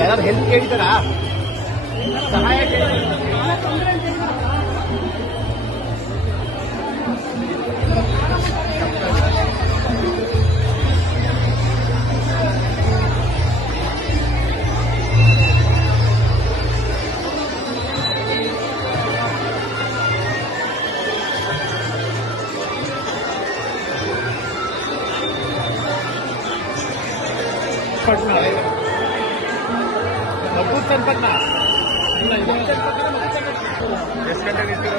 ಯಾರು ಹೆಲ್ಪ್ ಕೇಳಿದಾರಾ ಸಹಾಯ ಕೇಳಿದಾರಾ? ಮಗು Bukan pernah. Bukan pernah.